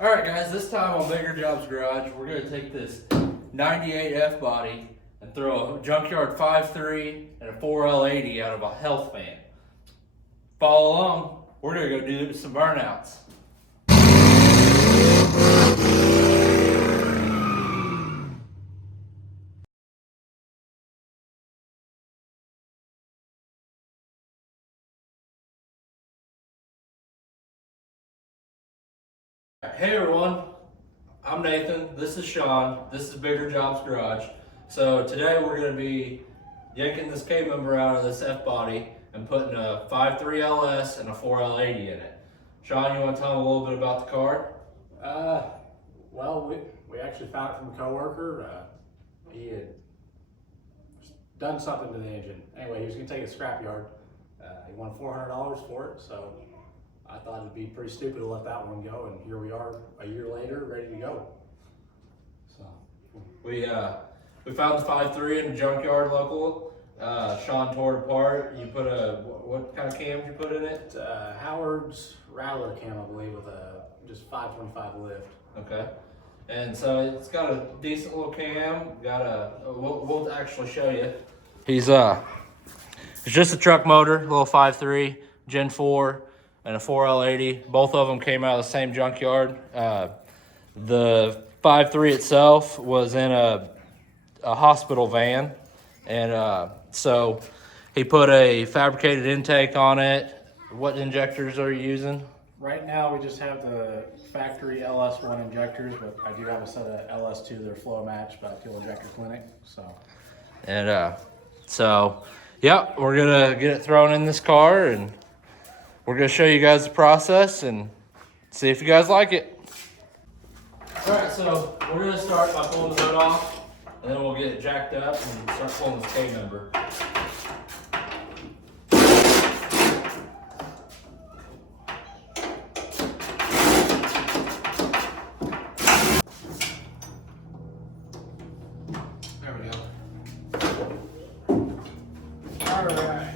Alright guys, this time on Bigger Jobs Garage, we're going to take this 98 F body and throw a Junkyard 5.3 and a 4L80 out of a health fan. Follow along, we're going to go do some burnouts. Hey everyone, I'm Nathan, this is Sean, this is Bigger Jobs Garage. So today we're going to be yanking this K member out of this F body and putting a 5.3 LS and a 4L80 in it. Sean, you want to tell them a little bit about the car? Well, we actually found it from a coworker. He had done something to the engine. Anyway, he was going to take it to scrap yard. He wanted $400 for it, so I thought it'd be pretty stupid to let that one go, and here we are a year later, ready to go. So We found the 5.3 in the junkyard local. Sean tore it apart. You put what kind of cam did you put in it? Howard's Rattler cam, I believe, with a just 525 lift. Okay. And so it's got a decent little cam. We'll actually show you. It's just a truck motor, little 5.3, Gen 4, and a 4L80. Both of them came out of the same junkyard. The 5.3 itself was in a hospital van, and so he put a fabricated intake on it. What injectors are you using? Right now, we just have the factory LS1 injectors, but I do have a set of LS2. They're flow match by Fuel Injector Clinic. So yeah, we're gonna get it thrown in this car, and we're gonna show you guys the process and see if you guys like it. All right, so we're gonna start by pulling the hood off, and then we'll get it jacked up and start pulling this K member. There we go. All right.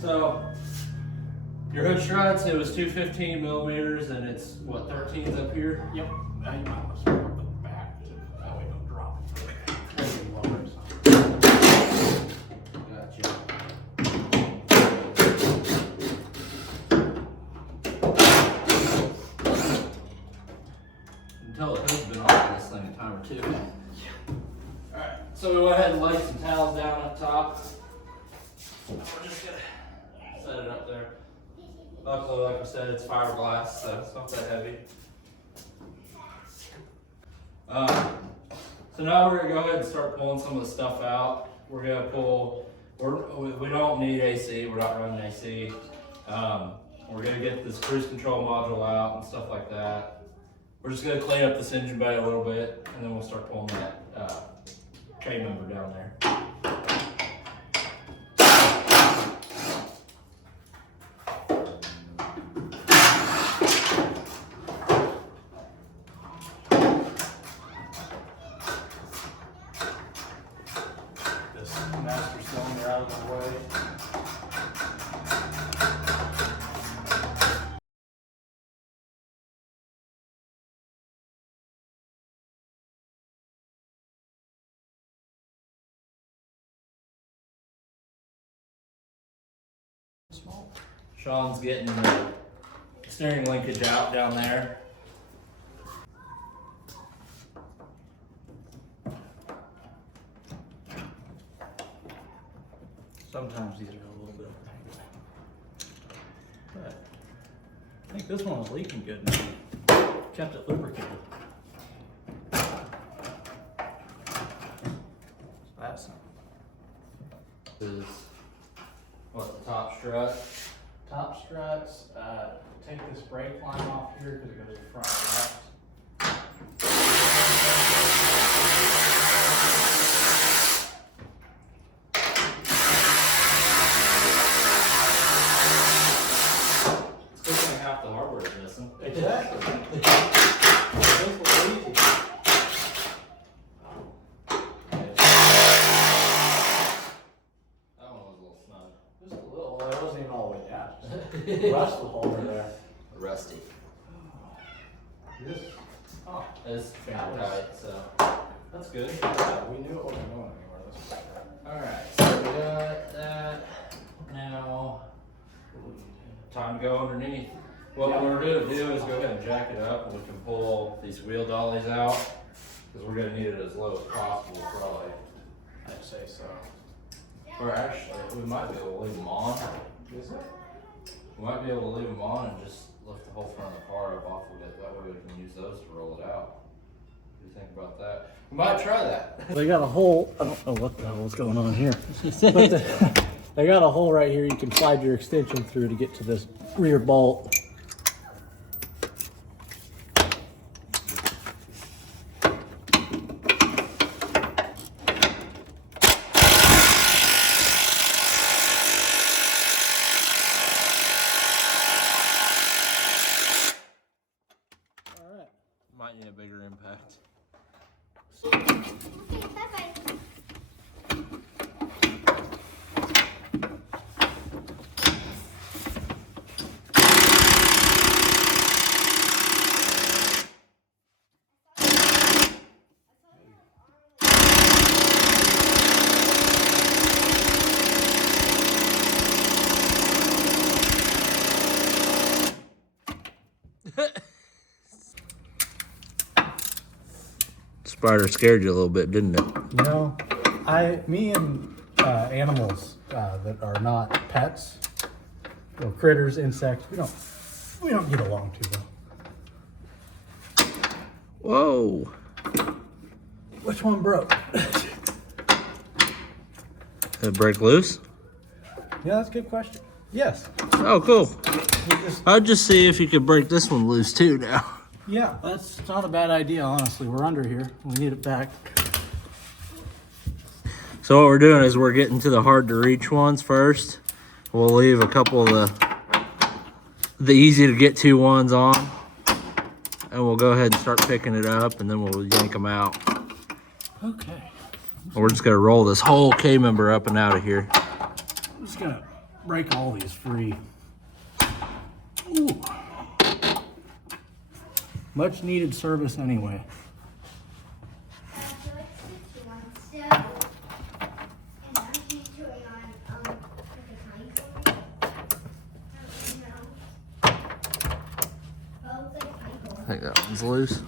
So your hood struts, it was 215 millimeters, and it's what, 13s up here? Yep. Now you might want to start up the back to that way it don't drop. Gotcha. Until the hood's been on this thing a time or two. Alright, so we went ahead and laid some towels down up top. We're just gonna set it up there. Luckily, like I said, it's fiberglass, so it's not that heavy. So now we're gonna go ahead and start pulling some of the stuff out. We're gonna pull, we don't need AC, we're not running AC. We're gonna get this cruise control module out and stuff like that. We're just gonna clean up this engine bay a little bit, and then we'll start pulling that K member down there. Master cylinder out of the way. Small. Sean's getting the steering linkage out down there. Sometimes these are a little bit overhanging. But I think this one was leaking good now. Kept it lubricated. That's This is what, the top strut? top struts. Take this brake line off here because it goes to front left. Half the hardware is missing. Exactly. This was easy. That one was a little snug. Just a little. It wasn't even all the way down. Just rust was over there. Rusty. It's finger tight, so that's good. Yeah, we knew it wasn't going anywhere. Alright, so we got that. Now, time to go underneath. What we're gonna do is go ahead and jack it up, and we can pull these wheel dollies out, because we're gonna need it as low as possible, probably. I'd say so. Or actually, we might be able to leave them on. Is it? We might be able to leave them on and just lift the whole front of the car up off of it. That way we can use those to roll it out. What do you think about that? We might try that. They got a hole. I don't know what the hell's going on here. But they got a hole right here. You can slide your extension through to get to this rear bolt. Might need a bigger impact. Spider scared you a little bit, didn't it? You know, me and animals that are not pets, critters, insects, we don't get along too well. Whoa. Which one broke? Did it break loose? Yeah, that's a good question. Yes. Oh, cool. I'd just see if you could break this one loose too now. Yeah, that's not a bad idea, honestly. We're under here. We need it back. So what we're doing is we're getting to the hard to reach ones first. We'll leave a couple of the easy to get to ones on. And we'll go ahead and start picking it up, and then we'll yank them out. Okay. We're just gonna roll this whole K-member up and out of here. I'm just gonna break all these free. Ooh. Much needed service anyway. I think that one's loose.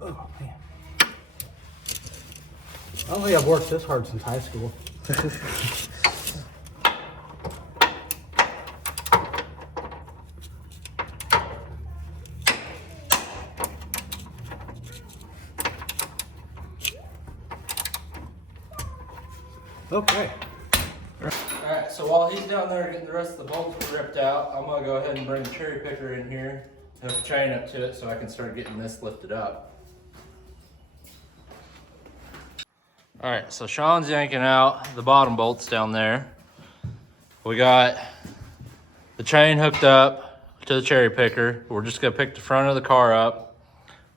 Oh, man. I don't think I've worked this hard since high school. Okay. Alright, so while he's down there getting the rest of the bolts ripped out, I'm gonna go ahead and bring the cherry picker in here, hook the chain up to it so I can start getting this lifted up. Alright, so Sean's yanking out the bottom bolts down there. We got the chain hooked up to the cherry picker. We're just gonna pick the front of the car up.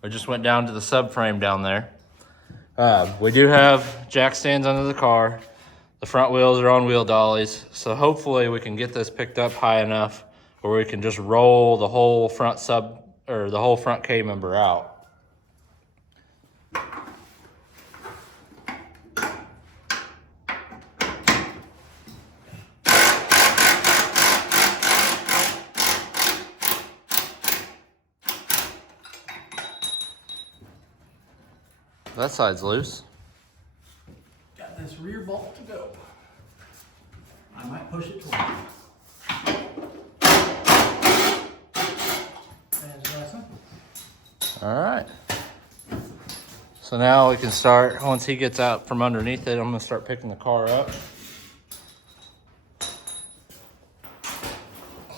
We just went down to the subframe down there. We do have jack stands under the car. The front wheels are on wheel dollies, so hopefully we can get this picked up high enough where we can just roll the whole front the whole front K-member out. That side's loose. Got this rear bolt to go. I might push it toward you. All right. So now we can start, once he gets out from underneath it, I'm gonna start picking the car up.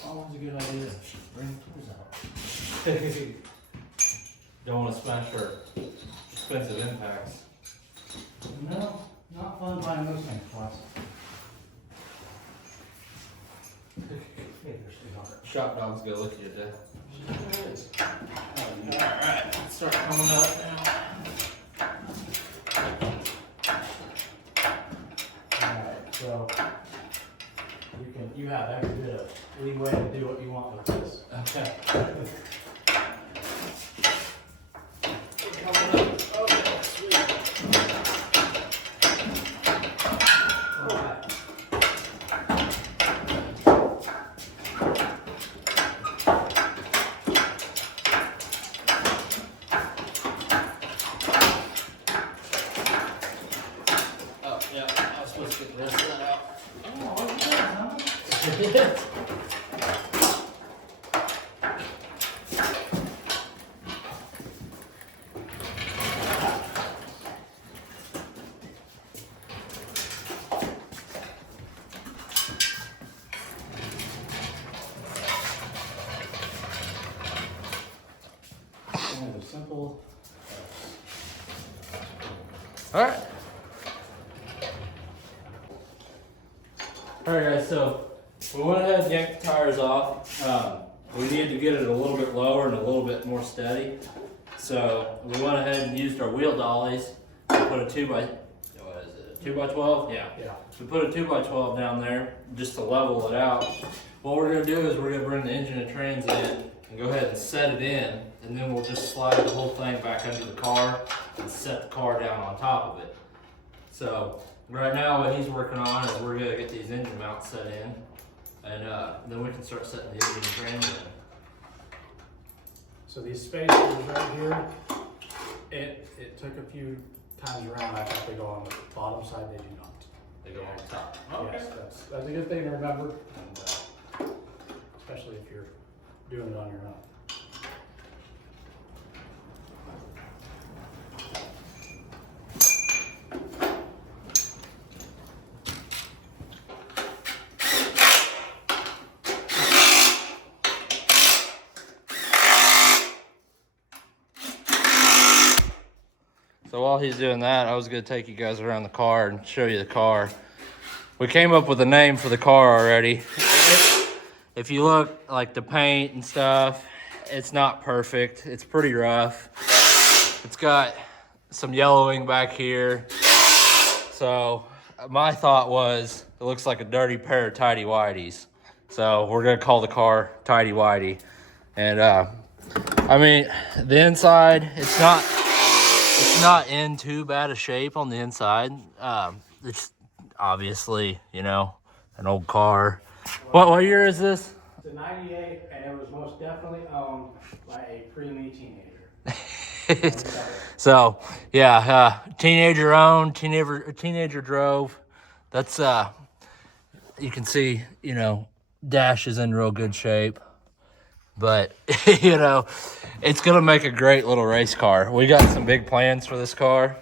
Always a good idea. Bring the tools out. Don't want to smash our expensive impacts. No, not fun buying those things twice. Hey, they're sweetheart. Shop dog's gonna look you to death. There it is. All right, let's start coming up now. So you have every bit of leeway to do what you want with this. Okay. Okay, sweet. All right. Oh, yeah, I was supposed to get this one out. Oh, look at that, huh? Kind of simple. All right. All right, guys. So we went ahead and yanked the tires off. We needed to get it a little bit lower and a little bit more steady. So we went ahead and used our wheel dollies. We put a 2x12? Yeah. Yeah. We put a 2x12 down there just to level it out. What we're gonna do is we're gonna bring the engine and trans in and go ahead and set it in, and then we'll just slide the whole thing back under the car and set the car down on top of it. So right now what he's working on is we're gonna get these engine mounts set in, and then we can start setting the engine and trans in. So these spacers right here, it took a few times around. I thought they go on the bottom side, they do not. They go on top. Yes, that's a good thing to remember, and especially if you're doing it on your own. So while he's doing that, I was gonna take you guys around the car and show you the car. We came up with a name for the car already. If you look like the paint and stuff, it's not perfect. It's pretty rough. It's got some yellowing back here. So my thought was, it looks like a dirty pair of tidy whities. So we're gonna call the car Tidy Whitey. And I mean, the inside, it's not in too bad a shape on the inside. It's obviously, you know, an old car. What year is this? It's a 98, and it was most definitely owned by a preemie teenager. So yeah, teenager owned, teenager drove. That's you can see, you know, dash is in real good shape. But you know, it's gonna make a great little race car. We got some big plans for this car.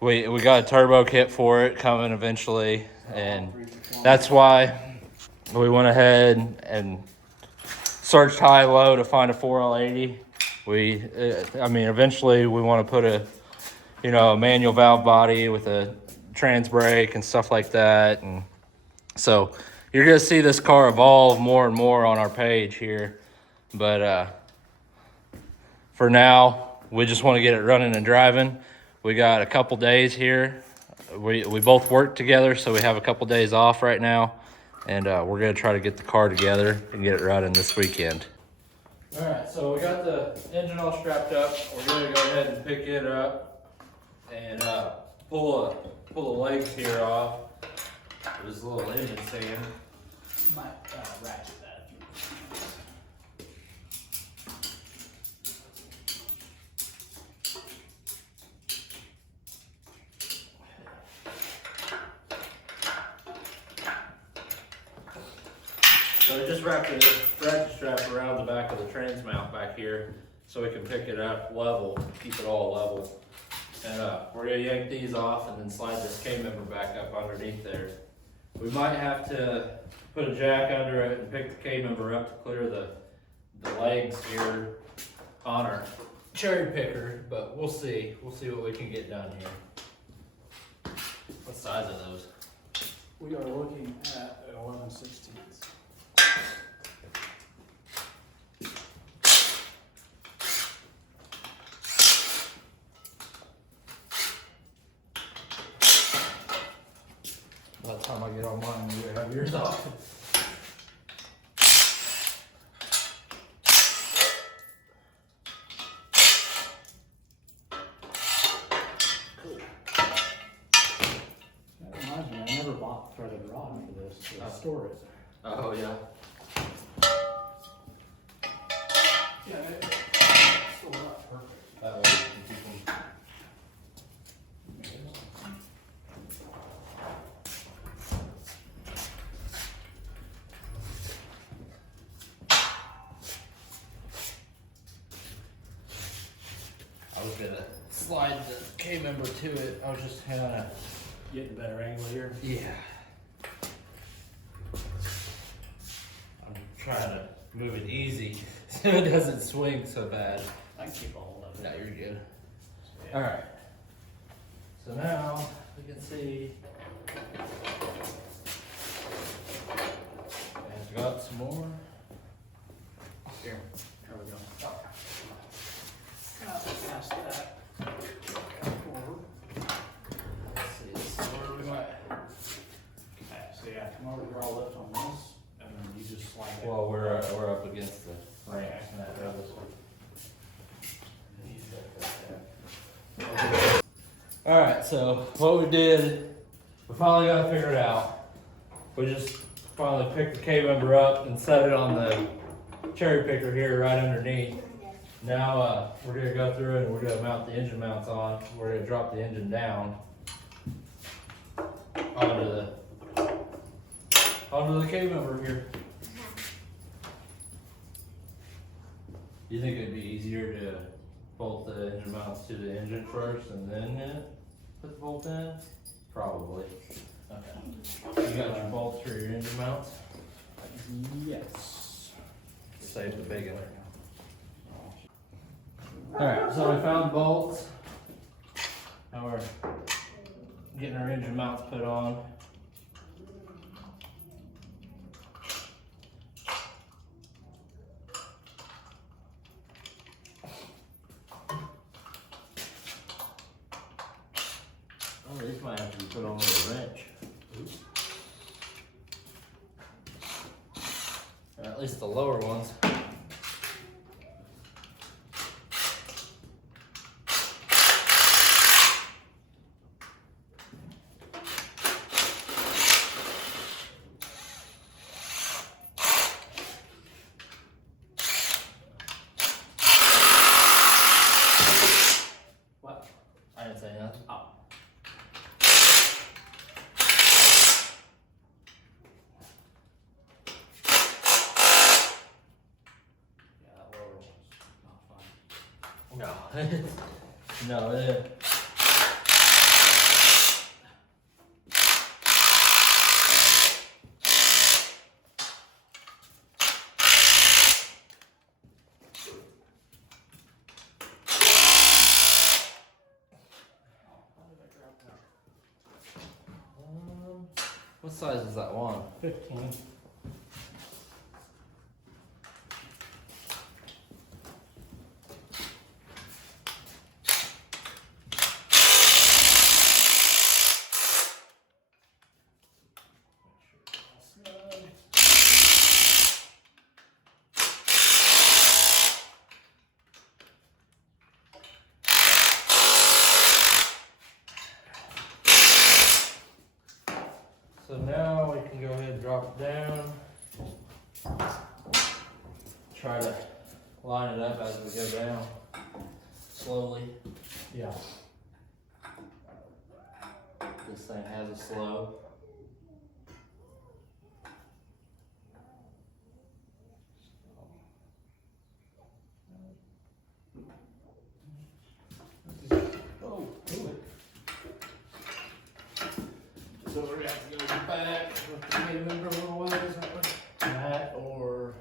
We got a turbo kit for it coming eventually, and that's why we went ahead and searched high low to find a 4L80. I mean, eventually we want to put a manual valve body with a trans brake and stuff like that, and so you're gonna see this car evolve more and more on our page here. But for now, we just want to get it running and driving. We got a couple days here. We both work together, so we have a couple days off right now, and we're gonna try to get the car together and get it running this weekend. All right, so we got the engine all strapped up. We're gonna go ahead and pick it up and pull the legs here off. There's a little engine stand. Might ratchet that if So I just wrapped a ratchet strap around the back of the trans mount back here so we can pick it up level, keep it all level. And we're gonna yank these off and then slide this K-member back up underneath there. We might have to put a jack under it and pick the K-member up to clear the legs here on our cherry picker, but we'll see. We'll see what we can get done here. What size are those? we are looking at 11/16. I'll get on mine and you have yours off. That reminds me, I never bought threaded rod for this to store it. Oh yeah. Yeah, it stored up perfect. That way you can keep them. I was gonna slide the K-member to it. I was just kind of Getting a better angle here. yeah. I'm trying to move it easy so it doesn't swing so bad. I can keep a hold of it. No, you're good. Yeah. All right. So now we can see. I've got some more. Here we go. Past that. Forward. Let's see. This is where we might. Okay, so yeah, come over here, I'll lift on this, and then you just slide that. Well, we're up against the Right, ramp. I can throw this one. All right. So what we did, we finally got it figured out. We just finally picked the K-member up and set it on the cherry picker here right underneath. Now we're gonna go through it and we're gonna mount the engine mounts on. We're gonna drop the engine down onto the K-member here. Do you think it'd be easier to bolt the engine mounts to the engine first and then put the bolt in? Probably. Okay. You got your bolts for your engine mounts? Yes. Save the big one. Alright, so we found the bolts. Now we're getting our engine mounts put on. Oh, these might have to be put on with a wrench. Or at least the lower ones. What? I didn't say nothing. Oh. Yeah, that lower one's not fun. No. No, it. What size is that one? 15. So now we can go ahead and drop it down. Try to line it up as we go down slowly. Yeah. This thing has a slow. Oh, do it. So we're gonna have to go back with the K-member a little ways, aren't we? That or,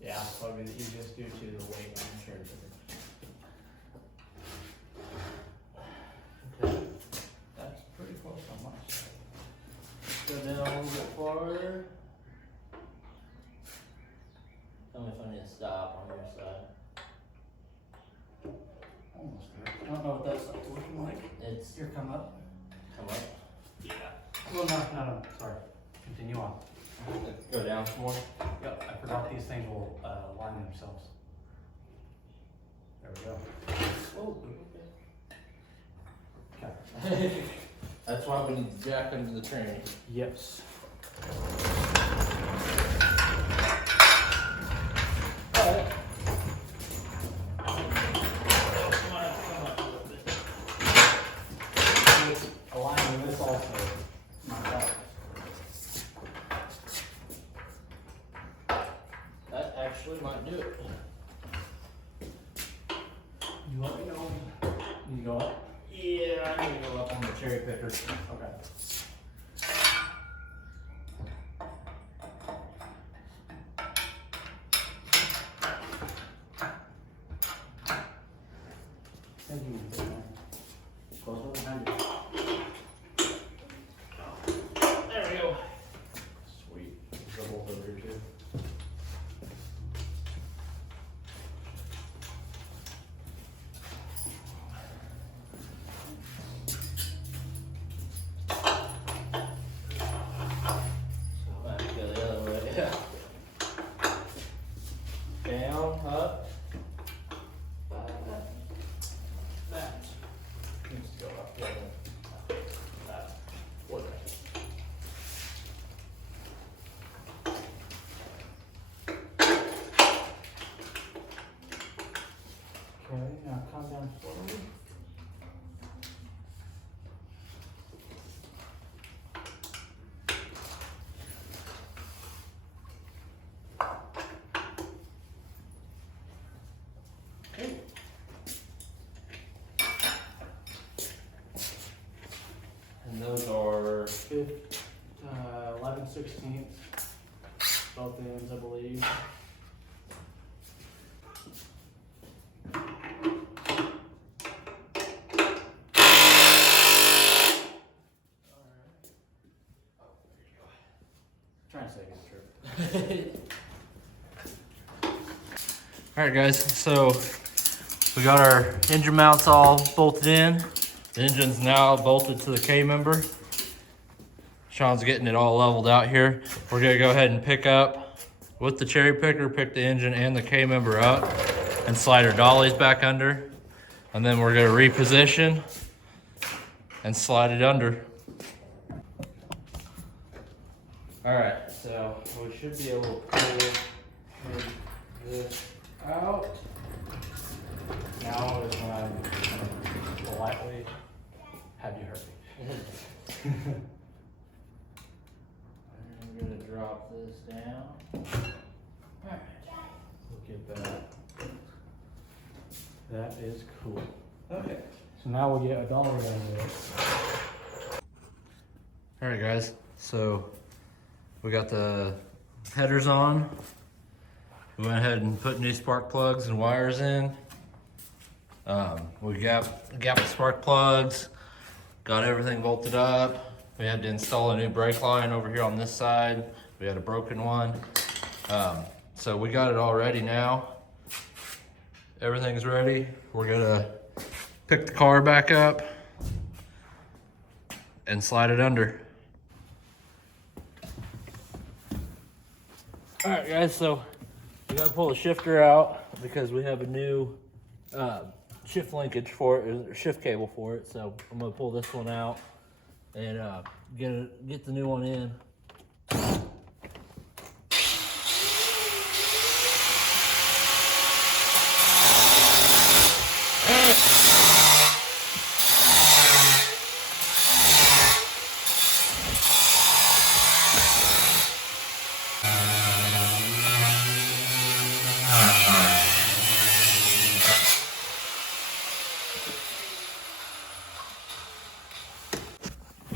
yeah, probably the easiest due to the weight on the cherry picker. Okay. That's pretty close on my side. Go down a little bit farther. Tell me if I need to stop on your side. Almost there. I don't know what that's looking like. It's Here, come up. come up. Yeah. Well, no, sorry. Continue on. Go down some more. Yep, I forgot these things will line themselves. There we go. Oh, Okay. that's why we need to jack into the tranny. Yes. Aligning this also. That actually might do it. You let me know. You go up. Yeah, I need to go up on the cherry picker. Okay. Thank you. Close one behind you. There we go. Sweet. There's a bolt over here too. So I have to go the other way. Yeah. Down, up. That needs to go up. Yeah. That. Whatever. Okay, now calm down slowly. Okay. And those are 11/16, both ends, I believe. Trying to say it's true. Alright guys, so we got our engine mounts all bolted in. The engine's now bolted to the K-member. Sean's getting it all leveled out here. We're gonna go ahead and pick up with the cherry picker, pick the engine and the K-member up and slide our dollies back under. And then we're gonna reposition and slide it under. Alright, so we should be able to pull this out. Now is when I'm politely have you heard me. I'm gonna drop this down. Alright, Look at that. That is cool. okay. So now we get a dollar out of this. Alright guys, so we got the headers on. We went ahead and put new spark plugs and wires in. We got the spark plugs, got everything bolted up. We had to install a new brake line over here on this side. We had a broken one. So we got it all ready now. Everything's ready. We're gonna pick the car back up and slide it under. All right guys, so we gotta pull the shifter out because we have a new shift linkage for it, or shift cable for it. So I'm gonna pull this one out and get the new one in.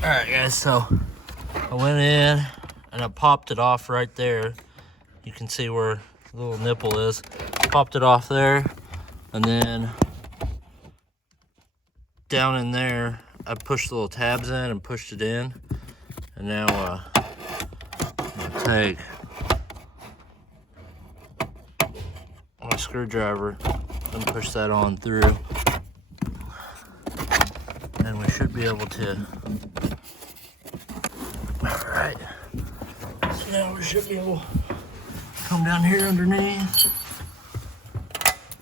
All right guys, so I went in and I popped it off right there. You can see where the little nipple is. Popped it off there, and then down in there, I pushed the little tabs in and pushed it in. And now I'm gonna take my screwdriver and push that on through. And we should be able to, all right, Now we should be able to come down here underneath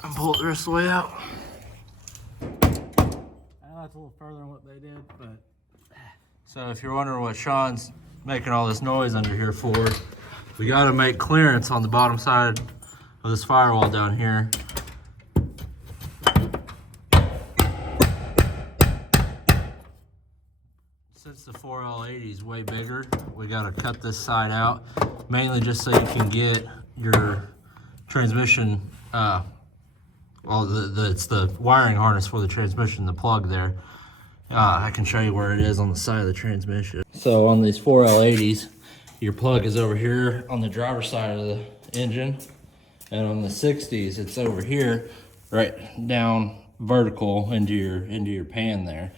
and pull it the rest of the way out. I know that's a little further than what they did, but. So if you're wondering what Sean's making all this noise under here for, we gotta make clearance on the bottom side of this firewall down here. Since the 4L80 is way bigger, we gotta cut this side out, mainly just so you can get your transmission, it's the wiring harness for the transmission, the plug there. I can show you where it is on the side of the transmission. So on these 4L80s, your plug is over here on the driver's side of the engine. And on the 60s, it's over here, right down vertical into your pan there.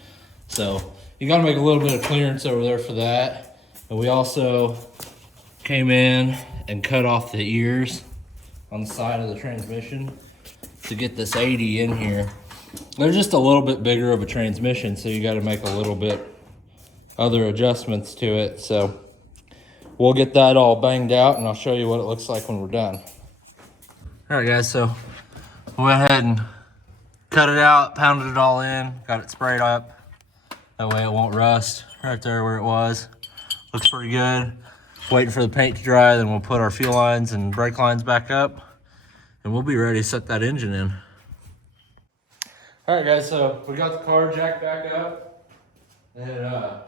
So you gotta make a little bit of clearance over there for that. And we also came in and cut off the ears on the side of the transmission to get this 80 in here. They're just a little bit bigger of a transmission, so you gotta make a little bit other adjustments to it. So we'll get that all banged out and I'll show you what it looks like when we're done. All right guys, so we went ahead and cut it out, pounded it all in, got it sprayed up. That way it won't rust right there where it was. Looks pretty good. Waiting for the paint to dry, then we'll put our fuel lines and brake lines back up and we'll be ready to set that engine in. All right guys, so we got the car jacked back up and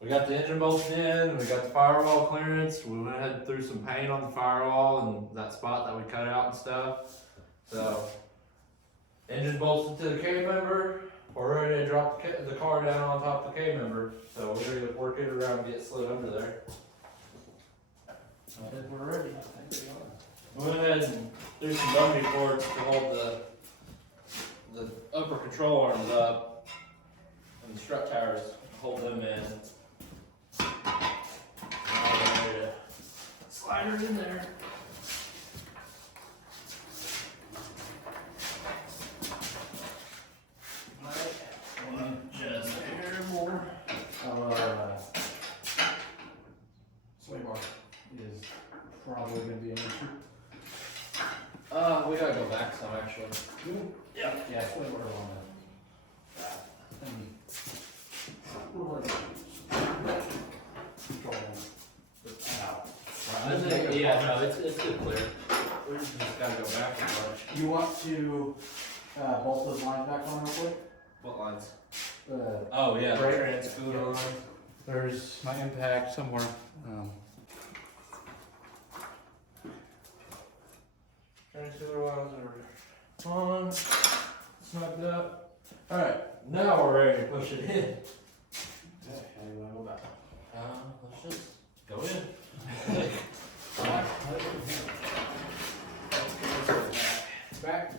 we got the engine bolted in, we got the firewall clearance. We went ahead and threw some paint on the firewall and that spot that we cut out and stuff. So, engine bolted to the K-member. We're ready to drop the car down on top of the K-member. So we're ready to work it around and get slid under there. I think we're ready. We went ahead and threw some dummy cords to hold the upper control arms up and the strut towers hold them in. Slide her in there. Just a hair more. Our sway bar is probably going to be an issue. We gotta go back some actually. Yep. Yeah, sway bar on that. Yeah, no, it's good clear. We just gotta go back a bunch. You want to bolt those lines back on real quick? What lines? The Oh yeah, brake. trans-cooler lines. There's my impact somewhere. Trans-cooler lines are on, snugged up. Alright, now we're ready to push it in. Okay, how do you want to go back? Let's just go in. Back.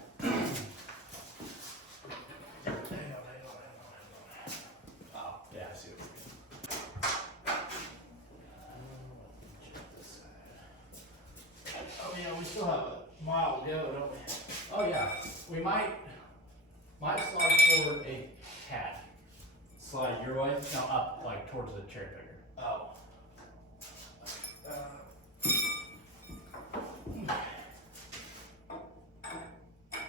Oh, yeah, I see what you mean. Oh yeah, we still have a mile to go, don't we? Oh yeah, we might slide forward a tad. Slide your way? No, up like towards the cherry picker. Oh.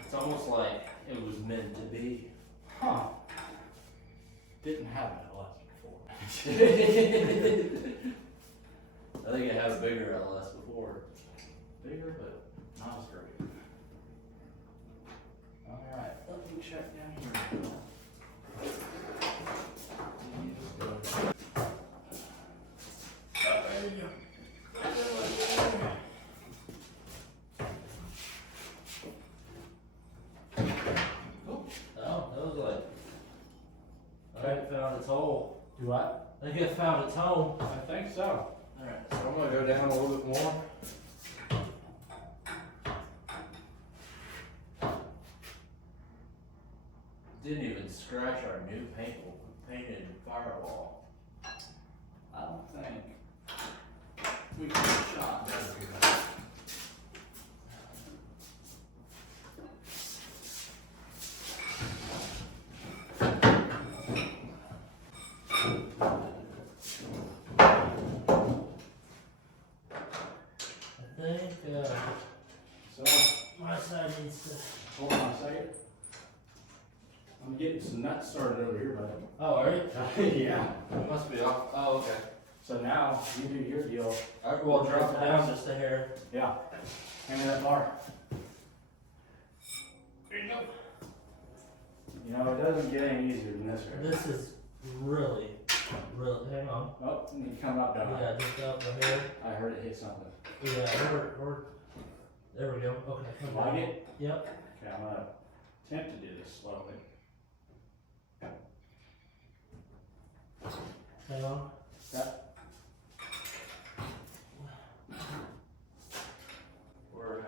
It's almost like it was meant to be. Huh. Didn't have an LS before. I think it had a bigger LS before. Bigger, but not as great. Alright, let me check down here. There you go. Oh, that was like. I think it found its hole. Do what? I think it found its home. I think so. Alright, so I'm gonna go down a little bit more. Didn't even scratch our new painted firewall. I don't think we can shot better do that. nuts started over here, bud. Oh, are you? Yeah. It must be off. Oh, okay. So now you do your deal. I will drop it down just a hair. Yeah. Hand me that bar. There you go. You know, it doesn't get any easier than this right? This is really, hang on. Oh, you come up down. Yeah, just out the hair. I heard it hit something. Yeah, or there we go. Okay. You like it? Yep. Okay, I'm gonna attempt to do this slowly. Hang on. Yep. We're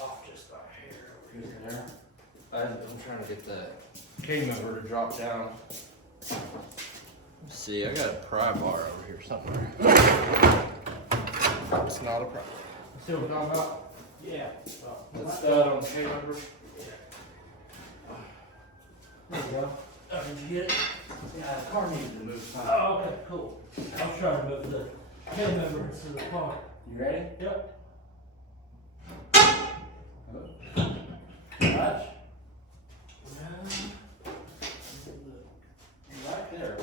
off just our hair over here. There. I'm trying to get the K member to drop down. Let's see, I got a pry bar over here somewhere. It's not a pry. See what we're talking about? Yeah. Let's start on the K member. There you go. Oh, did you get it? Yeah, the car needs to move some. Oh, okay, cool. I was trying to move the K member into the car. You ready? Yep. Touch. Right there.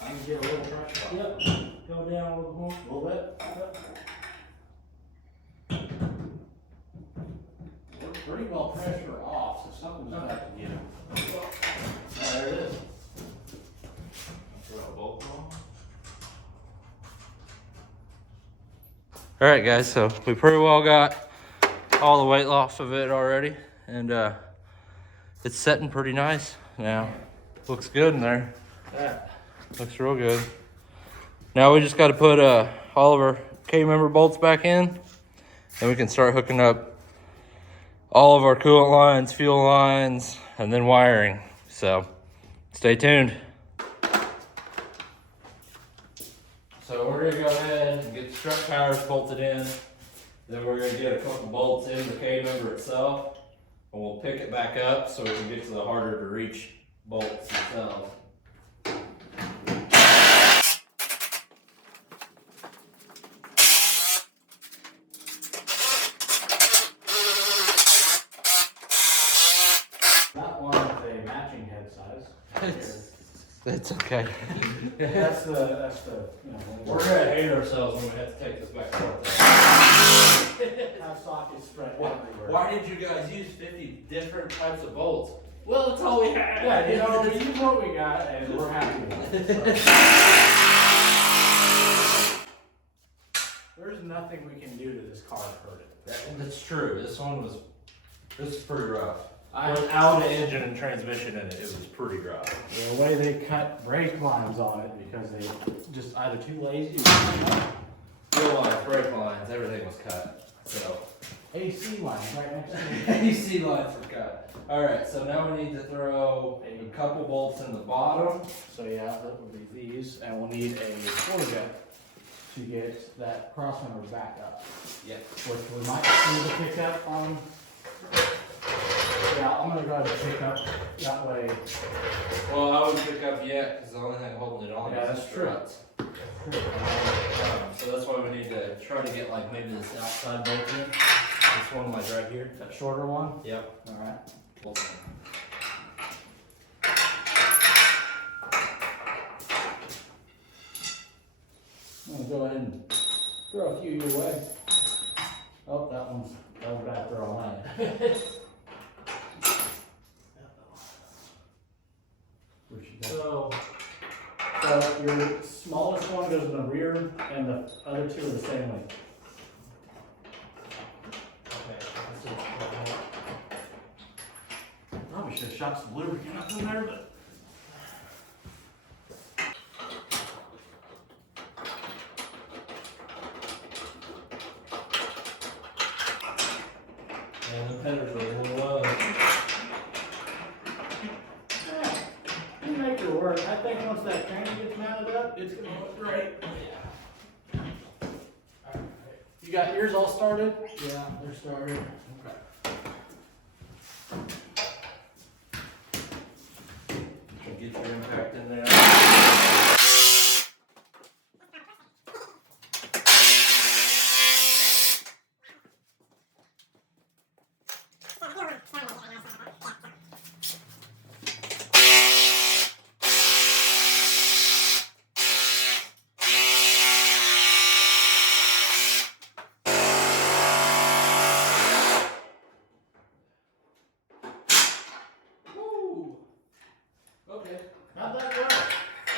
I can get a little pressure on it. Yep. Go down a little more. A little bit. Yep. We're pretty well pressure off, so something's about to get it. Oh, there it is. All right, guys, so we pretty well got all the weight off of it already, and it's setting pretty nice now. Looks good in there. Yeah. Looks real good. Now we just got to put all of our K-member bolts back in, and we can start hooking up all of our coolant lines, fuel lines, and then wiring. So stay tuned. So we're gonna go ahead and get the strut tires bolted in. Then we're gonna get a couple bolts in the K-member itself, and we'll pick it back up so we can get to the harder to reach bolts themselves. That one is a matching head size. It's okay. That's the, you know. We're gonna hate ourselves when we have to take this back apart. Have sockets spread everywhere. Why did you guys use 50 different types of bolts? Well, that's all we had. Yeah, you know, we use what we got, and we're happy with it. So. There's nothing we can do to this car to hurt it. That's true. This is pretty rough. Without an engine and transmission in it, it was pretty rough. The way they cut brake lines on it, because they just either too lazy or Fuel lines, brake lines, everything was cut. So AC lines right next to it. AC lines were cut. All right, so now we need to throw a couple bolts in the bottom. So yeah, that would be these, and we'll need a forejet to get that cross member back up. Yep. Which we might see the pickup on. Yeah, I'm gonna go ahead and pick up that way. Well, I wouldn't pick up yet because the only thing holding it on Yeah, is the that's true. struts. So that's why we need to try to get like maybe this outside bolt in. This one like right here. That shorter one? Yep. Alright. Bolt in. I'm gonna go ahead and throw a few your way. Oh, that one's back there on mine. Where'd she go? So your smallest one goes in the rear, and the other two are the same length. Probably should have shot some lubricant up in there, but. And the headers are a little low. You make it work. I think once that crank gets mounted up, it's gonna look great. You got yours all started? Yeah, they're started. Okay. Get your impact in there.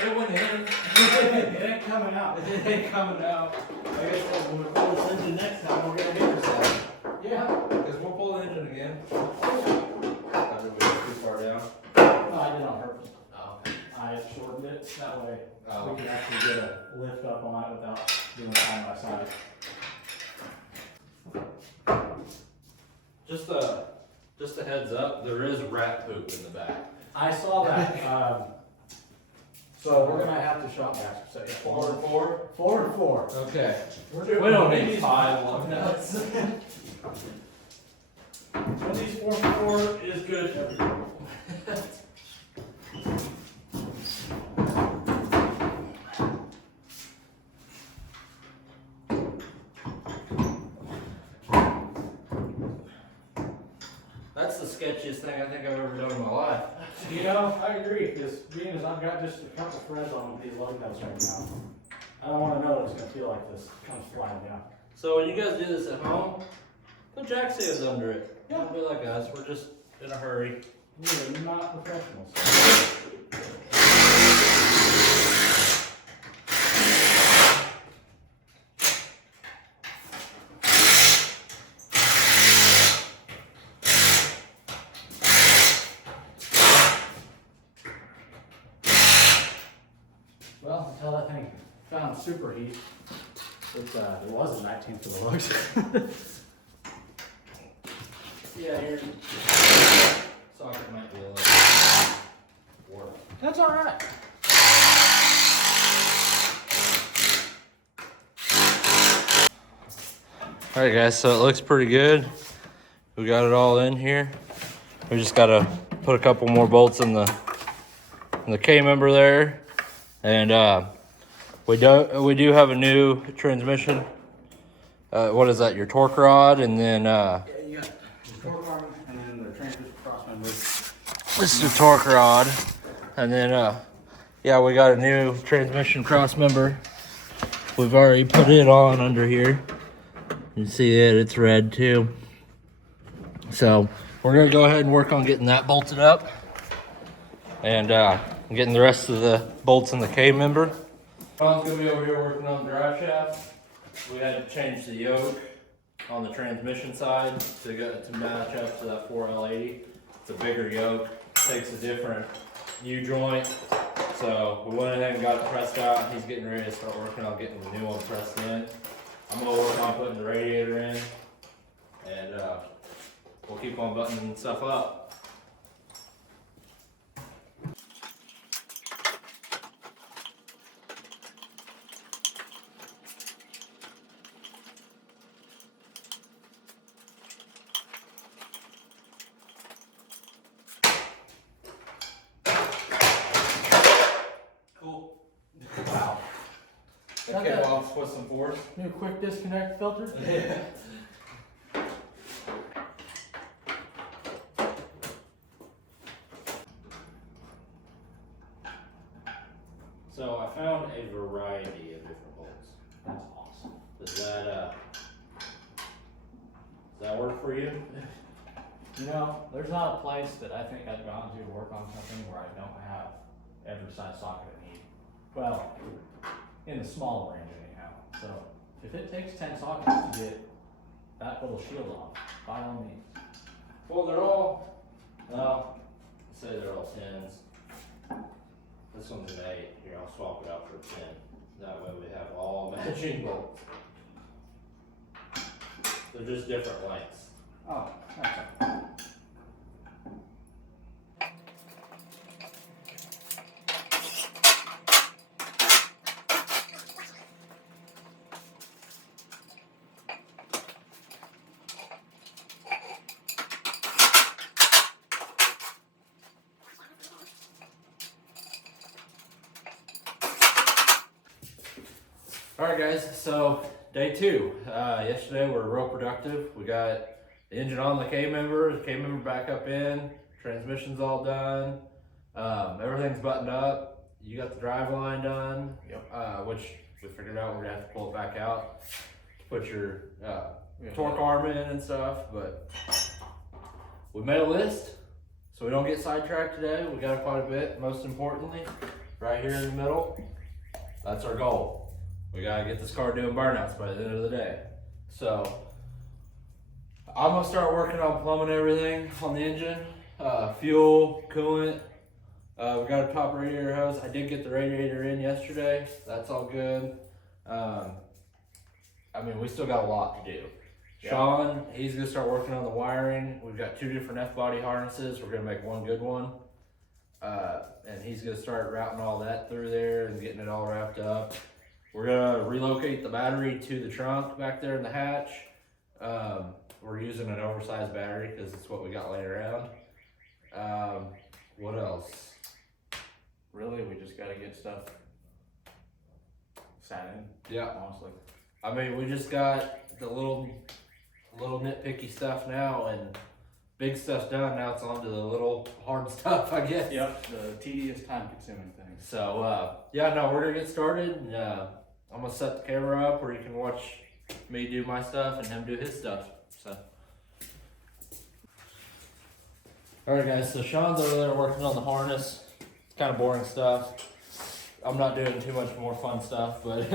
It went in. It ain't coming out. It ain't coming out. Like I said, when we pull this engine next time, we're gonna hit yourself. Yeah, because we'll pull the engine again. I didn't go too far down. No, I did on purpose. Oh. I shortened it, that way Oh. we can actually get a lift up on it without doing side by side. Just a heads up, there is rat poop in the back. I saw that. So we're gonna have to shop back. So yeah, 4 and 4? 4 and 4. Okay. We're We don't need 5 lug nuts. When these 4x4 is good everywhere. That's the sketchiest thing I think I've ever done in my life. You know, I agree, because being as I've got just a couple threads on these lug nuts right now, I don't want to know what it's gonna feel like this comes flying down. So when you guys do this at home, put jack stands under it. Yeah. Don't be like us, we're just in a hurry. We're not professionals. Well, until that thing found superheat, it wasn't 19 for the lugs. Yeah, your socket might be a little warped. That's all right. All right, guys, so it looks pretty good. We got it all in here. We just gotta put a couple more bolts in the K-member there. And we do have a new transmission. What is that? Your torque rod, and then Yeah, you got the torque arm and then the transmission cross member. this is the torque rod, and then yeah, we got a new transmission cross member. We've already put it on under here. You see it, it's red too. So we're gonna go ahead and work on getting that bolted up, and getting the rest of the bolts in the K-member. Ron's gonna be over here working on the drive shaft. We had to change the yoke on the transmission side to match up to that 4L80. It's a bigger yoke, takes a different U-joint. So we went ahead and got it pressed out. He's getting ready to start working on getting the new one pressed in. I'm gonna work on putting the radiator in, and we'll keep on buttoning stuff up. Cool. Wow. That came off with some force. New quick disconnect filter? Yeah. So I found a variety of different bolts. That's awesome. Does that work for you? You know, there's not a place that I think I've gone to work on something where I don't have every size socket I need. Well, in the small range anyhow. So if it takes 10 sockets to get that little shield off, by all means. Well, they're all, well, let's say they're all 10s. This one's an 8. Here, I'll swap it out for a 10. That way we have all matching bolts. They're just different lengths. Oh, that's okay. All right, guys, so day 2. Yesterday we were real productive. We got the engine on the K-member back up in, transmission's all done, everything's buttoned up. You got the drive line done, which we figured out we're gonna have to pull it back out to put your torque arm in and stuff, but we made a list so we don't get sidetracked today. We got quite a bit. Most importantly, right here in the middle. That's our goal. We gotta get this car doing burnouts by the end of the day. So I'm gonna start working on plumbing everything on the engine, fuel, coolant. We got a top radiator hose. I did get the radiator in yesterday. That's all good. I mean, we still got a lot to do. Yeah. Sean, he's gonna start working on the wiring. We've got 2 different F-body harnesses. We're gonna make one good one. And he's gonna start routing all that through there and getting it all wrapped up. We're gonna relocate the battery to the trunk back there in the hatch. We're using an oversized battery because it's what we got laying around. What else? Really, we just gotta get stuff sat in. Yeah. Honestly. I mean, we just got the little nitpicky stuff now, and big stuff's done. Now it's on to the little hard stuff, I guess. Yep, the tedious, time-consuming things. So, yeah, no, we're gonna get started. And, I'm gonna set the camera up where you can watch me do my stuff and him do his stuff. So, all right, guys. So Sean's over there working on the harness. It's kind of boring stuff. I'm not doing too much more fun stuff, but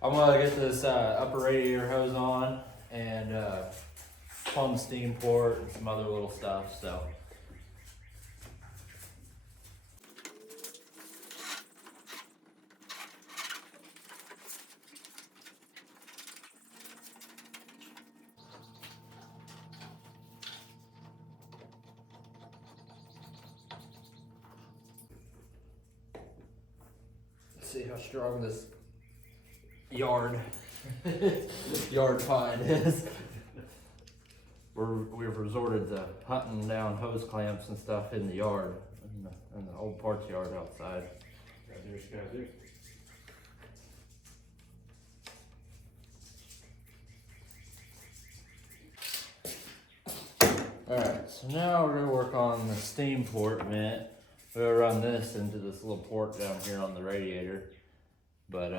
I'm gonna get this upper radiator hose on and plumb steam port and some other little stuff. So. See how strong this yard pine is. We've resorted to hunting down hose clamps and stuff in the yard, in the old parts yard outside. Alright, so now we're gonna work on the steam port vent. We're gonna run this into this little port down here on the radiator. But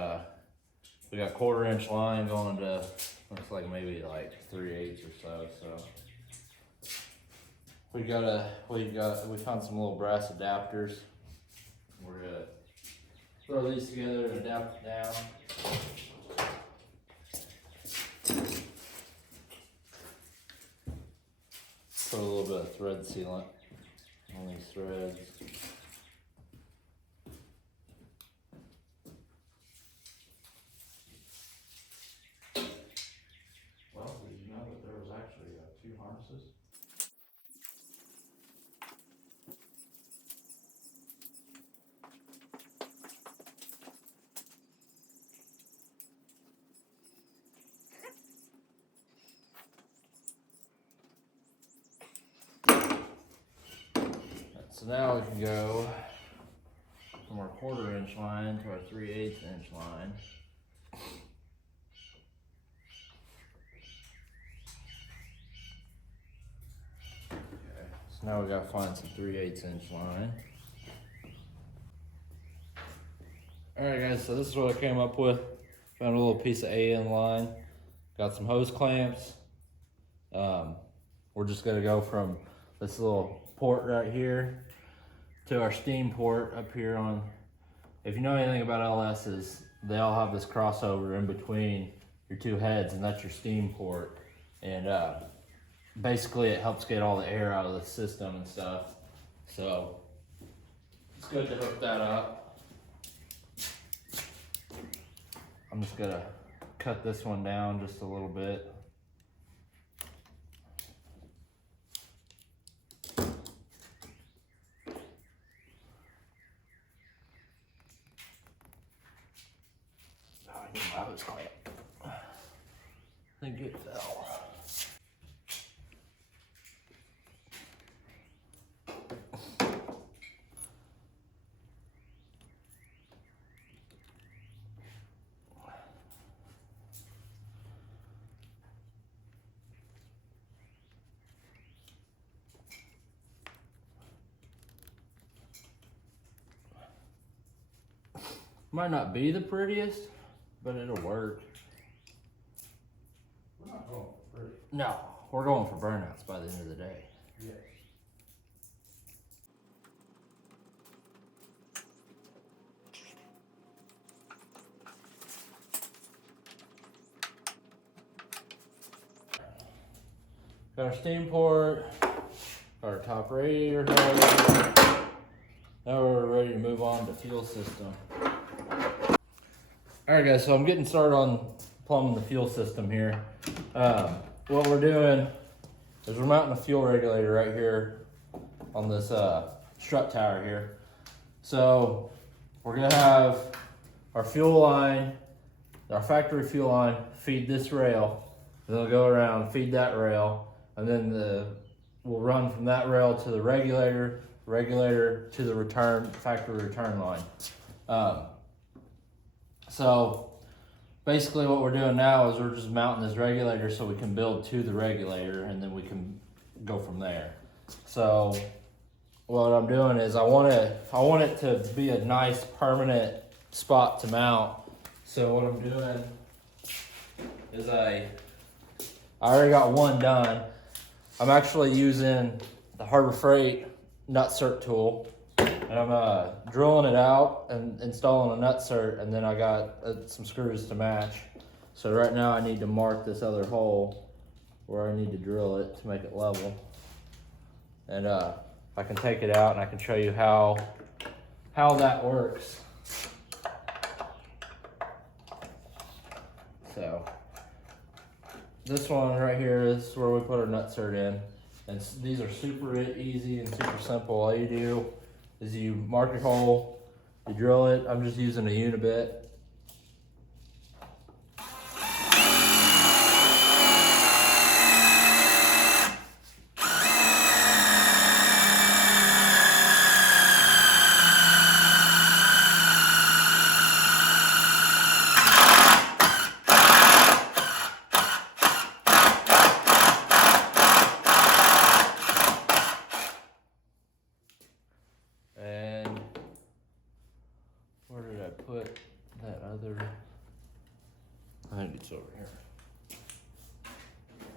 we got 1/4 inch line going to, looks like maybe like 3/8 or so. We found some little brass adapters. We're gonna throw these together and adapt it down. Put a little bit of thread sealant on these threads. Well, did you know that there was actually 2 harnesses? So now we can go from our 1/4 inch line to our 3/8 inch line. Okay, so now we gotta find some 3/8 inch line. Alright guys, so this is what I came up with. Found a little piece of AN line. Got some hose clamps. We're just gonna go from this little port right here to our steam port up here on, if you know anything about LS's, they all have this crossover in between your 2 heads, and that's your steam port. And basically it helps get all the air out of the system and stuff. So it's good to hook that up. I'm just gonna cut this one down just a little bit. I was clamp. I think it fell. Might not be the prettiest, but it'll work. We're not going for pretty. No, we're going for burnouts by the end of the day. Yes. Got our steam port, our top radiator hose. Now we're ready to move on to fuel system. All right, guys, so I'm getting started on plumbing the fuel system here. What we're doing is we're mounting a fuel regulator right here on this strut tower here. So we're gonna have our fuel line, our factory fuel line, feed this rail. Then it'll go around, feed that rail, and then we'll run from that rail to the regulator to the factory return line. So basically what we're doing now is we're just mounting this regulator so we can build to the regulator, and then we can go from there. So what I'm doing is I want it to be a nice permanent spot to mount. So what I'm doing is I already got one done. I'm actually using the Harbor Freight nutsert tool, and I'm drilling it out and installing a nutsert, and then I got some screws to match. So right now I need to mark this other hole where I need to drill it to make it level. And I can take it out and I can show you how that works. So this one right here is where we put our nutsert in. And these are super easy and super simple. All you do is you mark your hole, you drill it. I'm just using a unibit. And where did I put that other? I think it's over here.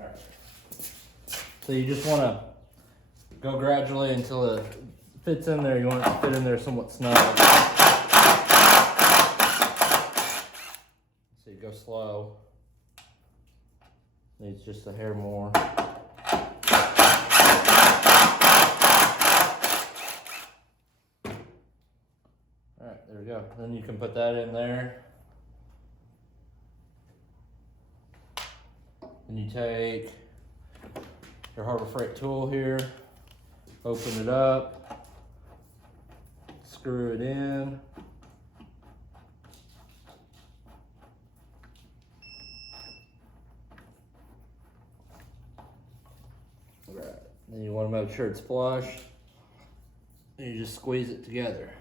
All right. So you just want to go gradually until it fits in there. You want it to fit in there somewhat snug. So you go slow. Needs just a hair more. Alright, there we go. Then you can put that in there. Then you take your Harbor Freight tool here, open it up, screw it in. Right. Then you want to make sure it's flush. And you just squeeze it together.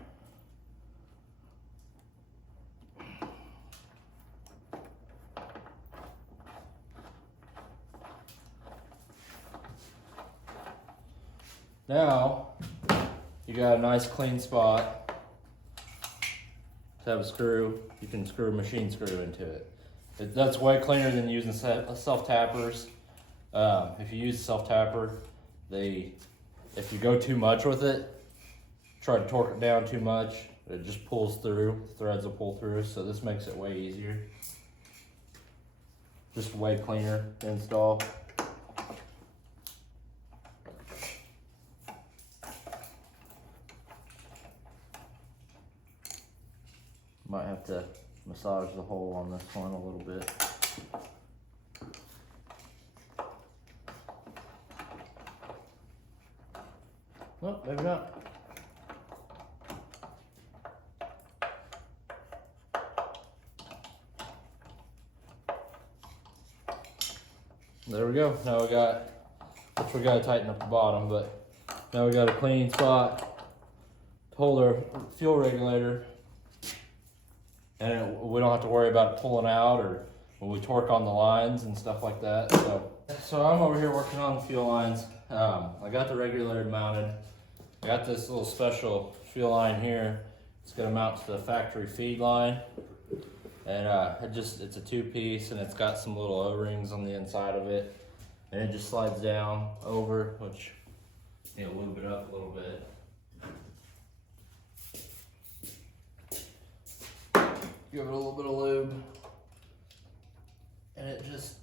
Now, you got a nice clean spot to have a screw. You can screw a machine screw into it. That's way cleaner than using self-tappers. If you use self-tapper, if you go too much with it, try to torque it down too much, it just pulls through, the threads will pull through, so this makes it way easier. Just way cleaner to install. Might have to massage the hole on this one a little bit. Well, maybe not. There we go. Now we gotta tighten up the bottom, but now we got a clean spot to hold our fuel regulator. And we don't have to worry about it pulling out or when we torque on the lines and stuff like that. So I'm over here working on the fuel lines. I got the regulator mounted. I got this little special fuel line here. It's gonna mount to the factory feed line. And it's a two-piece, and it's got some little O-rings on the inside of it. And it just slides down over, which, lube it up a little bit. Give it a little bit of lube, and it just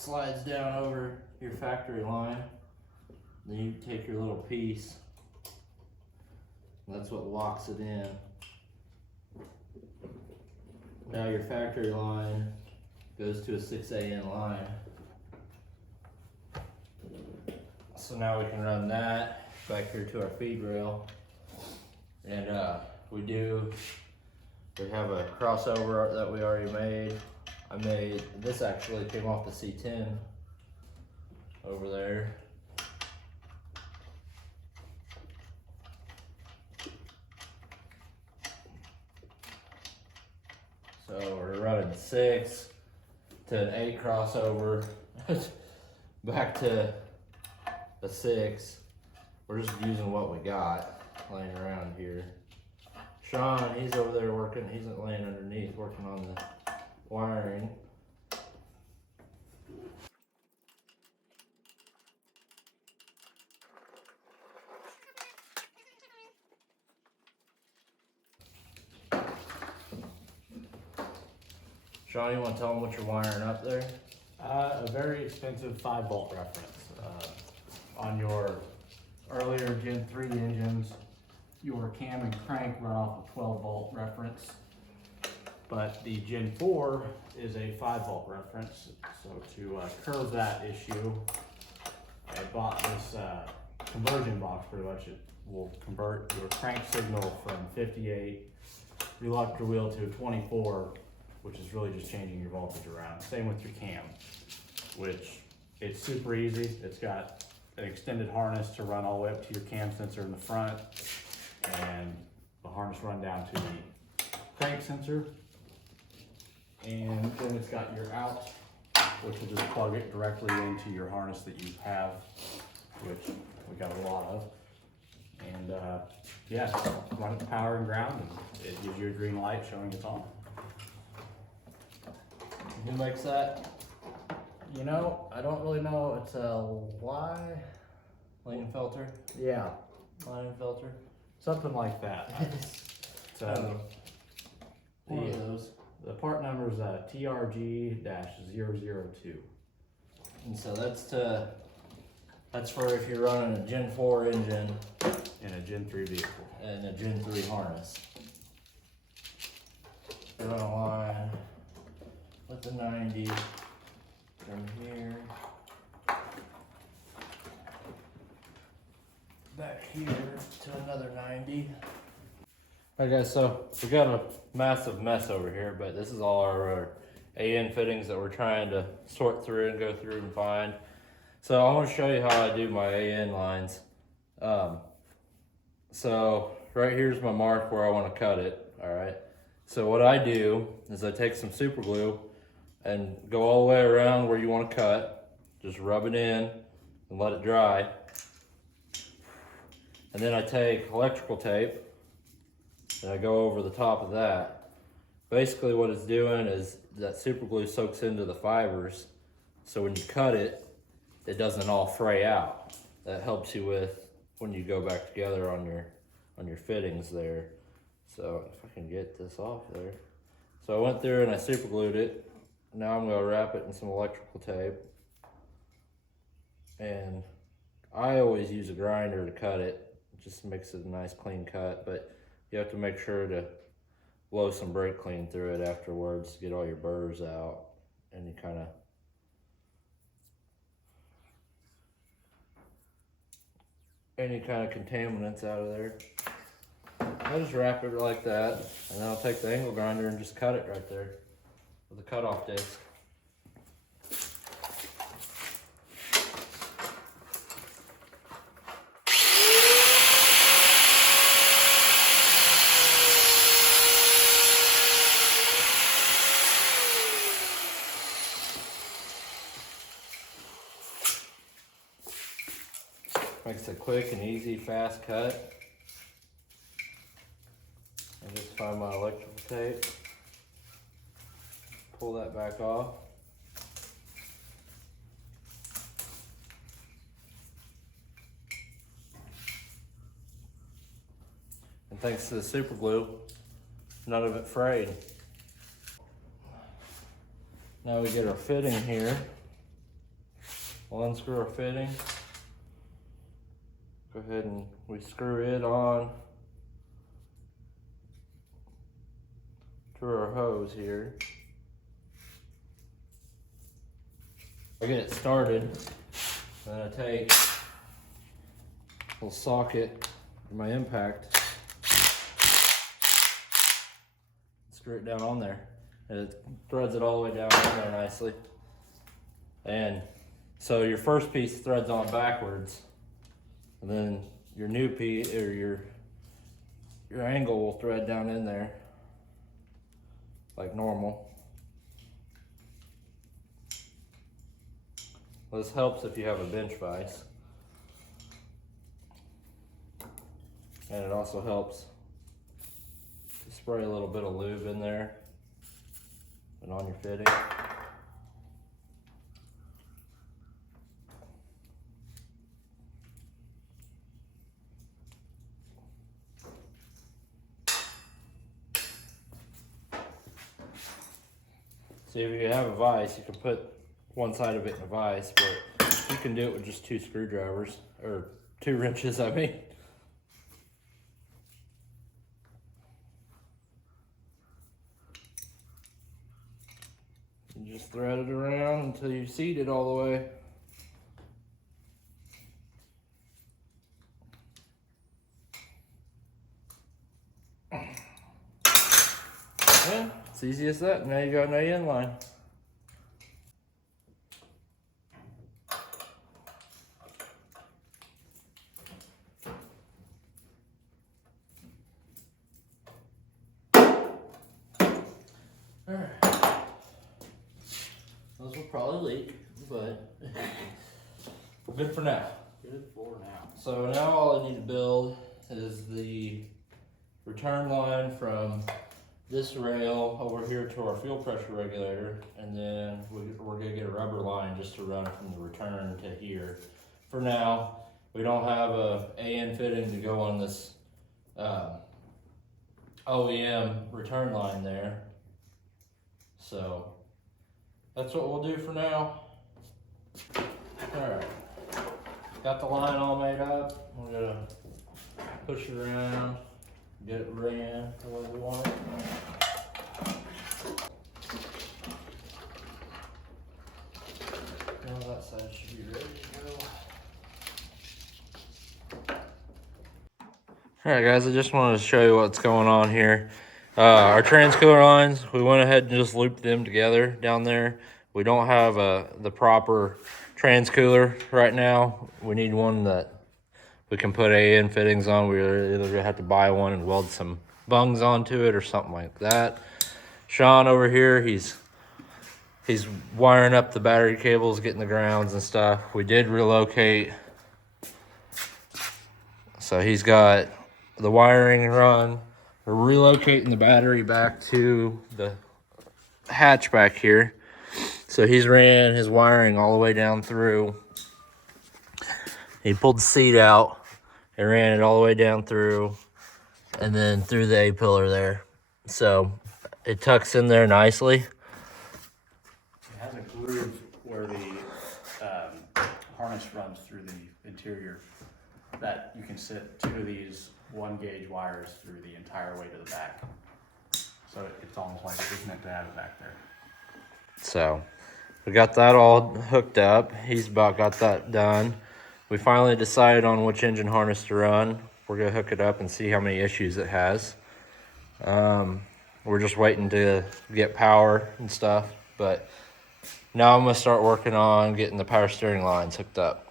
slides down over your factory line. Then you take your little piece. That's what locks it in. Now your factory line goes to a 6AN line. So now we can run that back here to our feed rail. And we have a crossover that we already made. This actually came off the C10 over there. So we're running 6 to an 8 crossover back to a 6. We're just using what we got laying around here. Sean, he's over there working, he's laying underneath working on the wiring. Sean, you want to tell them what you're wiring up there? A very expensive 5-volt reference. On your earlier Gen 3 engines, your cam and crank run off a 12-volt reference, but the Gen 4 is a 5-volt reference. So to curb that issue, I bought this conversion box. Pretty much it will convert your crank signal from 58 reluctor wheel to 24, which is really just changing your voltage around. Same with your cam, which it's super easy. It's got an extended harness to run all the way up to your cam sensor in the front, and the harness run down to the crank sensor. And then it's got your out, which will just plug it directly into your harness that you have, which we got a lot of. And yeah, run it to power and ground, and it gives you a green light showing it's on. Who makes that? You know, I don't really know. It's a Leinenfelter? Yeah, Leinenfelter? something like that. So One of those. the part number is TRG-002. And so that's for if you're running a Gen 4 engine In a Gen 3 vehicle. and a Gen 3 harness. You're on a line with the 90 from here back here to another 90. Alright guys, so we got a massive mess over here, but this is all our AN fittings that we're trying to sort through and go through and find. So I want to show you how I do my AN lines. So right here's my mark where I want to cut it. Alright, so what I do is I take some super glue and go all the way around where you want to cut. Just rub it in and let it dry. And then I take electrical tape and I go over the top of that. Basically what it's doing is that super glue soaks into the fibers, so when you cut it, it doesn't all fray out. That helps you with when you go back together on your fittings there. So if I can get this off there. So I went through and I super glued it. Now I'm gonna wrap it in some electrical tape. And I always use a grinder to cut it. It just makes it a nice clean cut, but you have to make sure to blow some brake clean through it afterwards to get all your burrs out, and you kind of any kind of contaminants out of there. I just wrap it like that, and then I'll take the angle grinder and just cut it right there with a cutoff disc. Makes a quick and easy, fast cut. I just find my electrical tape, pull that back off. And thanks to the super glue, none of it frayed. Now we get our fitting here. we'll unscrew our fitting. Go ahead and we screw it on to our hose here. I get it started, then I take a little socket in my impact, screw it down on there, and it threads it all the way down on there nicely. And so your first piece threads on backwards, and then your new piece, or your angle will thread down in there like normal. This helps if you have a bench vise. And it also helps to spray a little bit of lube in there and on your fitting. See, if you have a vise, you can put one side of it in a vise, but you can do it with just 2 screwdrivers, or 2 wrenches, I mean. You just thread it around until you seat it all the way. Yeah, it's easy as that. Now you got no inline. Alright. Those will probably leak, but good for now. Good for now. So now all I need to build is the return line from this rail over here to our fuel pressure regulator, and then we're gonna get a rubber line just to run from the return to here. For now, we don't have a AN fitting to go on this OEM return line there. So that's what we'll do for now. Alright, got the line all made up. We're gonna push it around, get it ran the way we want it. Now that side should be ready to go. Alright guys, I just wanted to show you what's going on here. Our transcooler lines, we went ahead and just looped them together down there. We don't have the proper transcooler right now. We need one that we can put AN fittings on. We're either gonna have to buy one and weld some bungs onto it or something like that. Sean over here, he's wiring up the battery cables, getting the grounds and stuff. We did relocate, so he's got the wiring run. We're relocating the battery back to the hatch back here. So he's ran his wiring all the way down through. He pulled the seat out and ran it all the way down through, and then through the A-pillar there. So it tucks in there nicely. It has a groove where the harness runs through the interior that you can sit 2 of these 1-gauge wires through the entire way to the back. So it's almost like it's meant to have it back there. So we got that all hooked up. He's about got that done. We finally decided on which engine harness to run. We're gonna hook it up and see how many issues it has. We're just waiting to get power and stuff, but now I'm gonna start working on getting the power steering lines hooked up.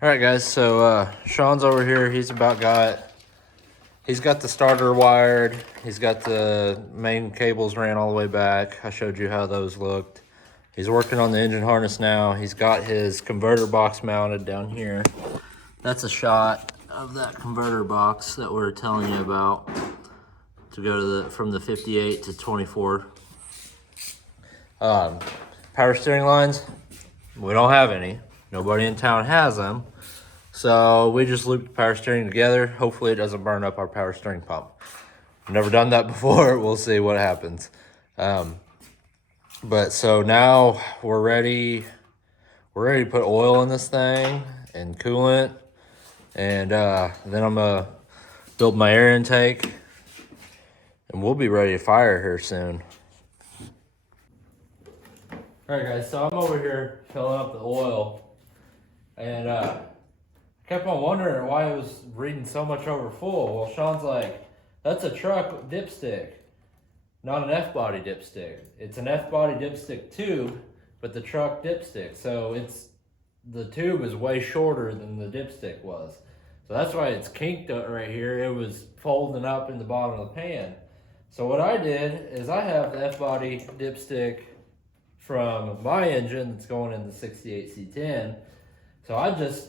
All right guys, so Sean's over here. He's got the starter wired. He's got the main cables ran all the way back. I showed you how those looked. He's working on the engine harness now. He's got his converter box mounted down here. That's a shot of that converter box that we're telling you about to go to from the 58 to 24. Power steering lines, we don't have any. Nobody in town has them. So we just looped the power steering together. Hopefully it doesn't burn up our power steering pump. I've never done that before. We'll see what happens. But so now we're ready we're ready to put oil in this thing and coolant. And then I'm gonna build my air intake. And we'll be ready to fire here soon. Alright guys, so I'm over here filling up the oil. And kept on wondering why it was reading so much over full. Well, Sean's like, that's a truck dipstick, not an F-body dipstick. It's an F-body dipstick tube, but the truck dipstick. So the tube is way shorter than the dipstick was. So that's why it's kinked right here. It was folding up in the bottom of the pan. So what I did is I have the F-body dipstick from my engine that's going in the 68 C10. So I just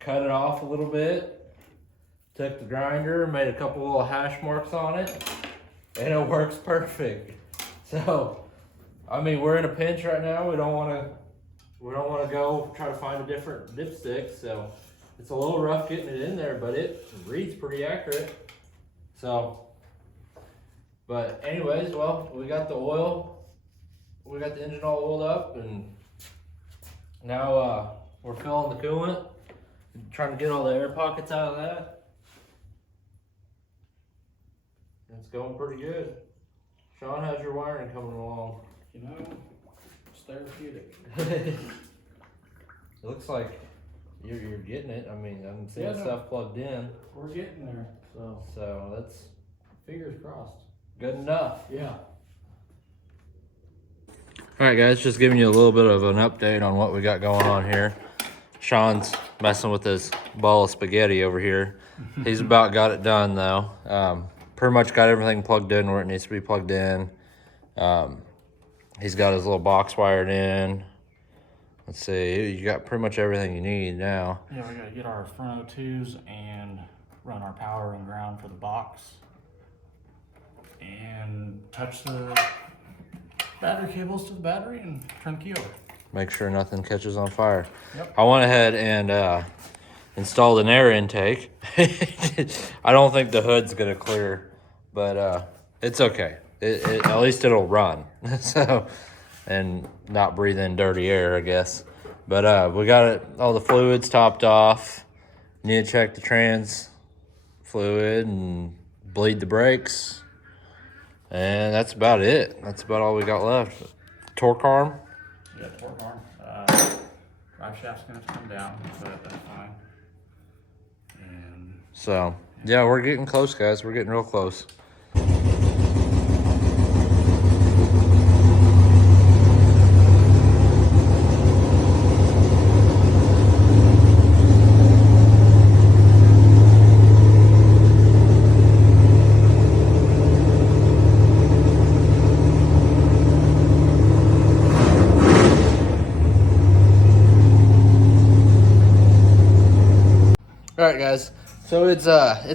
cut it off a little bit, took the grinder, made a couple little hash marks on it, and it works perfect. So, I mean, we're in a pinch right now. We don't want to go try to find a different dipstick. So it's a little rough getting it in there, but it reads pretty accurate. So, but anyways, well, we got the oil, we got the engine all oiled up, and now we're filling the coolant, trying to get all the air pockets out of that. It's going pretty good. Sean, how's your wiring coming along? You know, it's therapeutic. It looks like you're getting it. I mean, I'm seeing stuff plugged in. We're getting there. So that's Fingers crossed. good enough. Yeah. All right, guys, just giving you a little bit of an update on what we got going on here. Sean's messing with his ball of spaghetti over here. He's about got it done though. Pretty much got everything plugged in where it needs to be plugged in. He's got his little box wired in. Let's see, you got pretty much everything you need now. Yeah, we gotta get our front O2s and run our power and ground for the box. And touch the battery cables to the battery and turn the key over. Make sure nothing catches on fire. Yep. I went ahead and installed an air intake. I don't think the hood's gonna clear, but it's okay. At least it'll run. So, and not breathe in dirty air, I guess. But we got it, all the fluids topped off. Need to check the trans fluid and bleed the brakes. And that's about it. That's about all we got left. Torque arm. Yeah, torque arm. Drive shaft's gonna have to come down, but that's fine. And So, yeah, we're getting close, guys. We're getting real close. All right, guys. So it's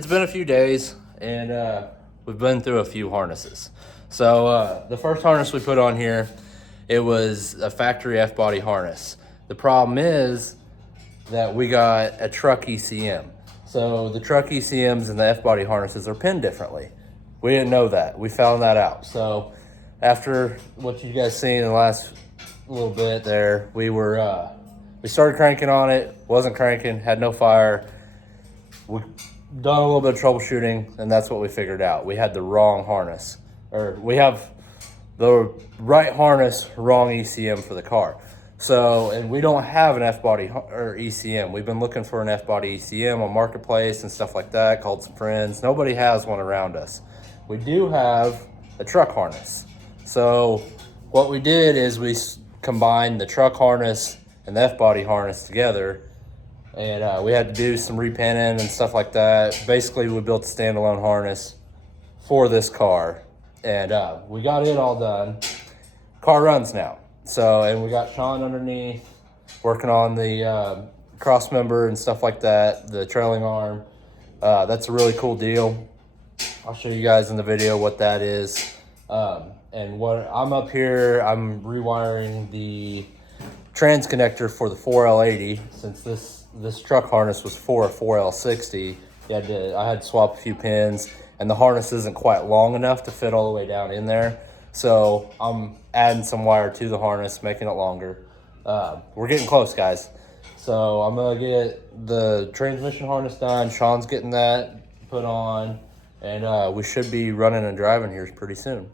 been a few days, and we've been through a few harnesses. So the first harness we put on here, it was a factory F-body harness. The problem is that we got a truck ECM. So the truck ECMs and the F-body harnesses are pinned differently. We didn't know that. We found that out. So after what you guys seen in the last little bit there, we started cranking on it, wasn't cranking, had no fire. We done a little bit of troubleshooting, and that's what we figured out. We had the wrong harness, or we have the right harness, wrong ECM for the car. So, and we don't have an F-body or ECM. We've been looking for an F-body ECM on Marketplace and stuff like that, called some friends. Nobody has one around us. We do have a truck harness. So what we did is we combined the truck harness and the F-body harness together. And we had to do some repinning and stuff like that. Basically, we built a standalone harness for this car. And we got it all done. Car runs now. So, and we got Sean underneath working on the cross member and stuff like that, the trailing arm. That's a really cool deal. I'll show you guys in the video what that is. And what I'm up here, I'm rewiring the trans connector for the 4L80 since this truck harness was for a 4L60. I had to swap a few pins, and the harness isn't quite long enough to fit all the way down in there. So I'm adding some wire to the harness, making it longer. we're getting close, guys. So I'm gonna get the transmission harness done. Sean's getting that put on, and we should be running and driving here pretty soon.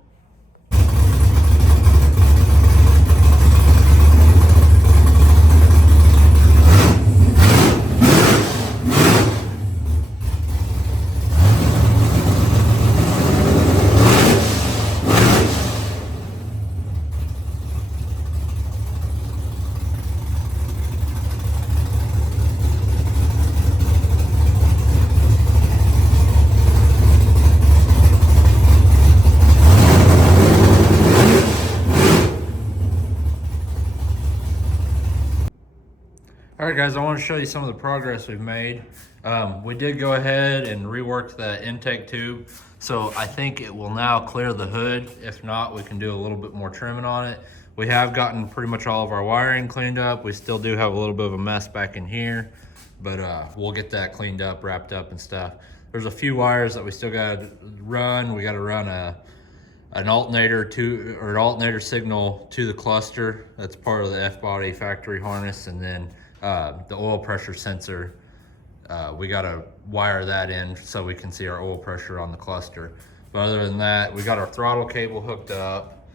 All right, guys, I want to show you some of the progress we've made. We did go ahead and rework the intake tube, so I think it will now clear the hood. If not, we can do a little bit more trimming on it. We have gotten pretty much all of our wiring cleaned up. We still do have a little bit of a mess back in here, but we'll get that cleaned up, wrapped up and stuff. There's a few wires that we still got to run. We got to run an alternator signal to the cluster. That's part of the F-body factory harness, and then the oil pressure sensor, we got to wire that in so we can see our oil pressure on the cluster. But other than that, we got our throttle cable hooked up.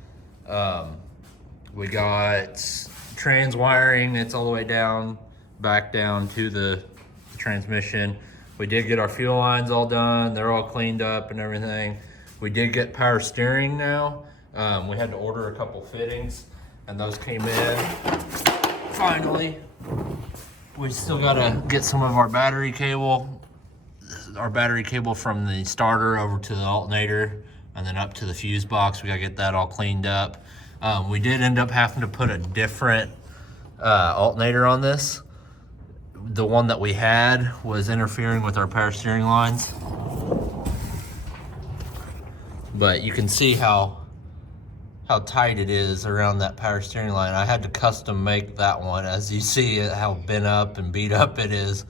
We got trans wiring. It's all the way down, back down to the transmission. We did get our fuel lines all done. They're all cleaned up and everything. We did get power steering now. We had to order a couple fittings, and those came in finally. We still gotta get some of our battery cable from the starter over to the alternator and then up to the fuse box. We gotta get that all cleaned up. We did end up having to put a different alternator on this. The one that we had was interfering with our power steering lines. But you can see how tight it is around that power steering line. I had to custom make that one, as you see how bent up and beat up it is.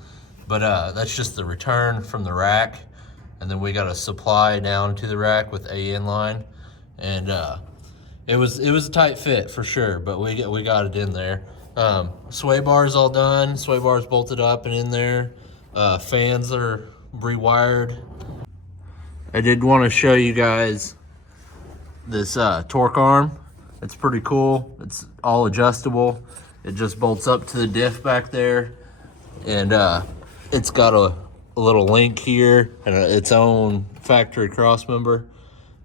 But that's just the return from the rack, and then we got a supply down to the rack with AN line, and it was a tight fit for sure, but we got it in there. Sway bars all done. Sway bars bolted up and in there. Fans are rewired. I did want to show you guys this torque arm. It's pretty cool. It's all adjustable. It just bolts up to the diff back there, and it's got a little link here and its own factory cross member.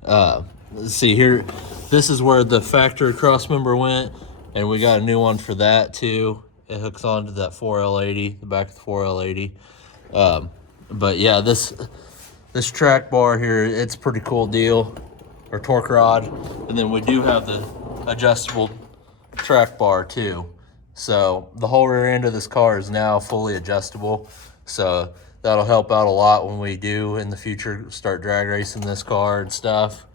Let's see here. This is where the factory cross member went, and we got a new one for that too. It hooks onto that 4L80, the back of the 4L80. But yeah, this track bar here, it's a pretty cool deal, or torque rod. And then we do have the adjustable track bar too. So the whole rear end of this car is now fully adjustable. So that'll help out a lot when we do in the future start drag racing this car and stuff.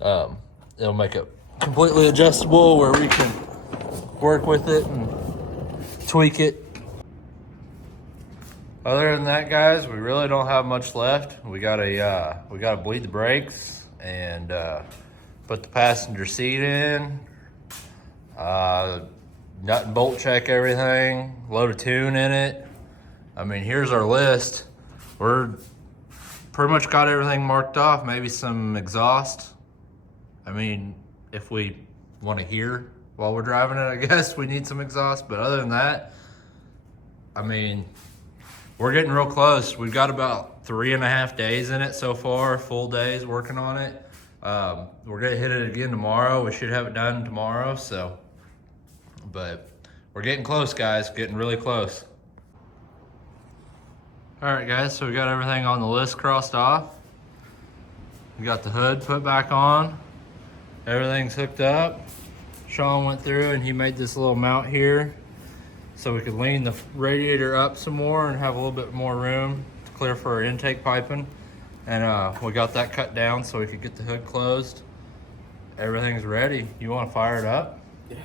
It'll make it completely adjustable where we can work with it and tweak it. Other than that, guys, we really don't have much left. We gotta bleed the brakes and put the passenger seat in, nut and bolt check everything, load a tune in it. I mean, here's our list. We're pretty much got everything marked off. Maybe some exhaust. I mean, if we want to hear while we're driving it, I guess we need some exhaust. But other than that, I mean, we're getting real close. We've got about 3.5 days in it so far, full days working on it. We're gonna hit it again tomorrow. We should have it done tomorrow, so. But we're getting close, guys, getting really close. All right, guys, so we got everything on the list crossed off. We got the hood put back on. Everything's hooked up. Sean went through and he made this little mount here so we could lean the radiator up some more and have a little bit more room to clear for our intake piping. And we got that cut down so we could get the hood closed. Everything's ready. You want to fire it up? Yeah.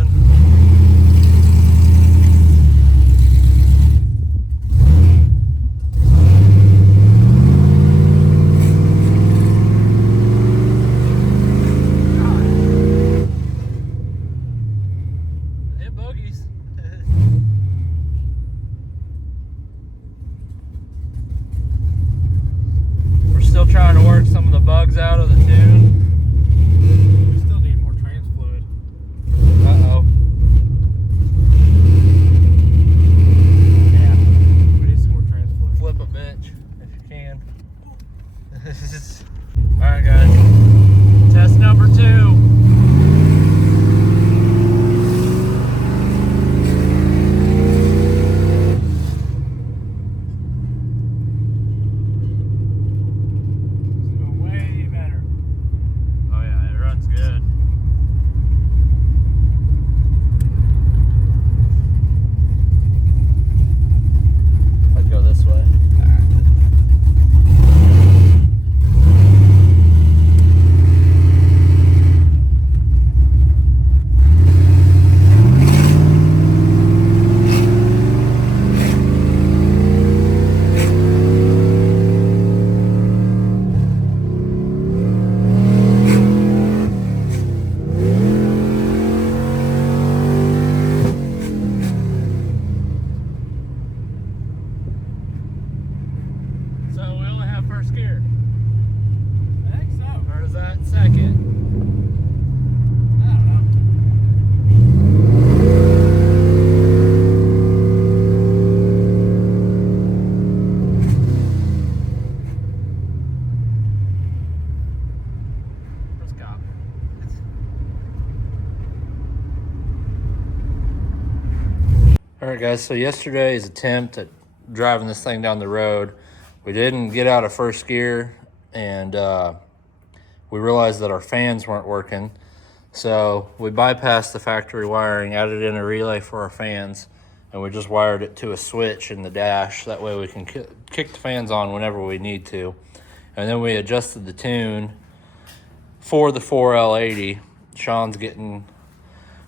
running. It boogies. We're still trying to work some of the bugs out of the tune. We still need more trans fluid. Uh-oh. Yeah, we need some more trans fluid. Flip a bitch if you can. Alright guys, test number 2. It's going way better. Oh yeah, it runs good. I'd go this way. So we only have first gear. I think so. Or is that second? I don't know. Let's go. Alright guys, so yesterday's attempt at driving this thing down the road, we didn't get out of first gear, and we realized that our fans weren't working. So we bypassed the factory wiring, added in a relay for our fans, and we just wired it to a switch in the dash. That way we can kick the fans on whenever we need to. And then we adjusted the tune for the 4L80. Sean's getting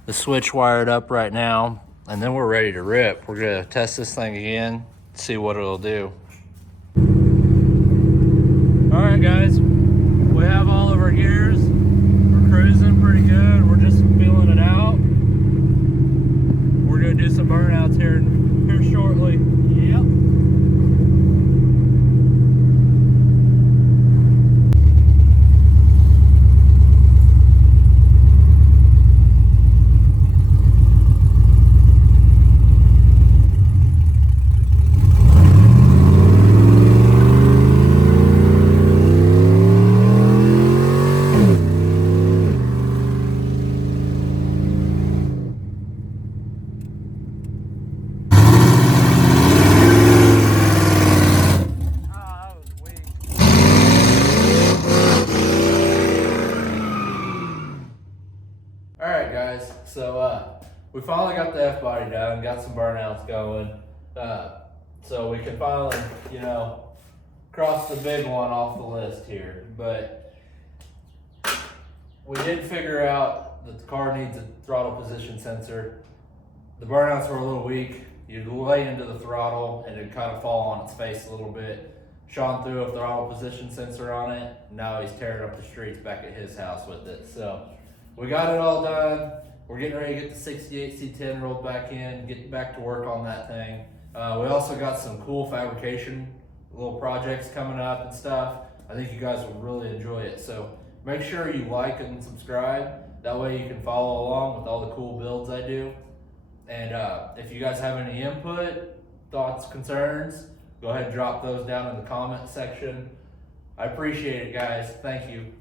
the switch wired up right now, and then we're ready to rip. We're gonna test this thing again, see what it'll do. All right guys, we have all of our gears. We're cruising pretty good. We're just feeling it out. We're gonna do some burnouts here shortly. Yep. Alright guys, so we finally got the F-body down, got some burnouts going. So we can finally, cross the big one off the list here. But we did figure out that the car needs a throttle position sensor. The burnouts were a little weak. You'd lay into the throttle and it'd kind of fall on its face a little bit. Sean threw a throttle position sensor on it. Now he's tearing up the streets back at his house with it. So we got it all done. We're getting ready to get the 68 C10 rolled back in, get back to work on that thing. We also got some cool fabrication little projects coming up and stuff. I think you guys will really enjoy it. So make sure you like and subscribe. That way you can follow along with all the cool builds I do. And if you guys have any input, thoughts, concerns, go ahead and drop those down in the comment section. I appreciate it, guys. Thank you.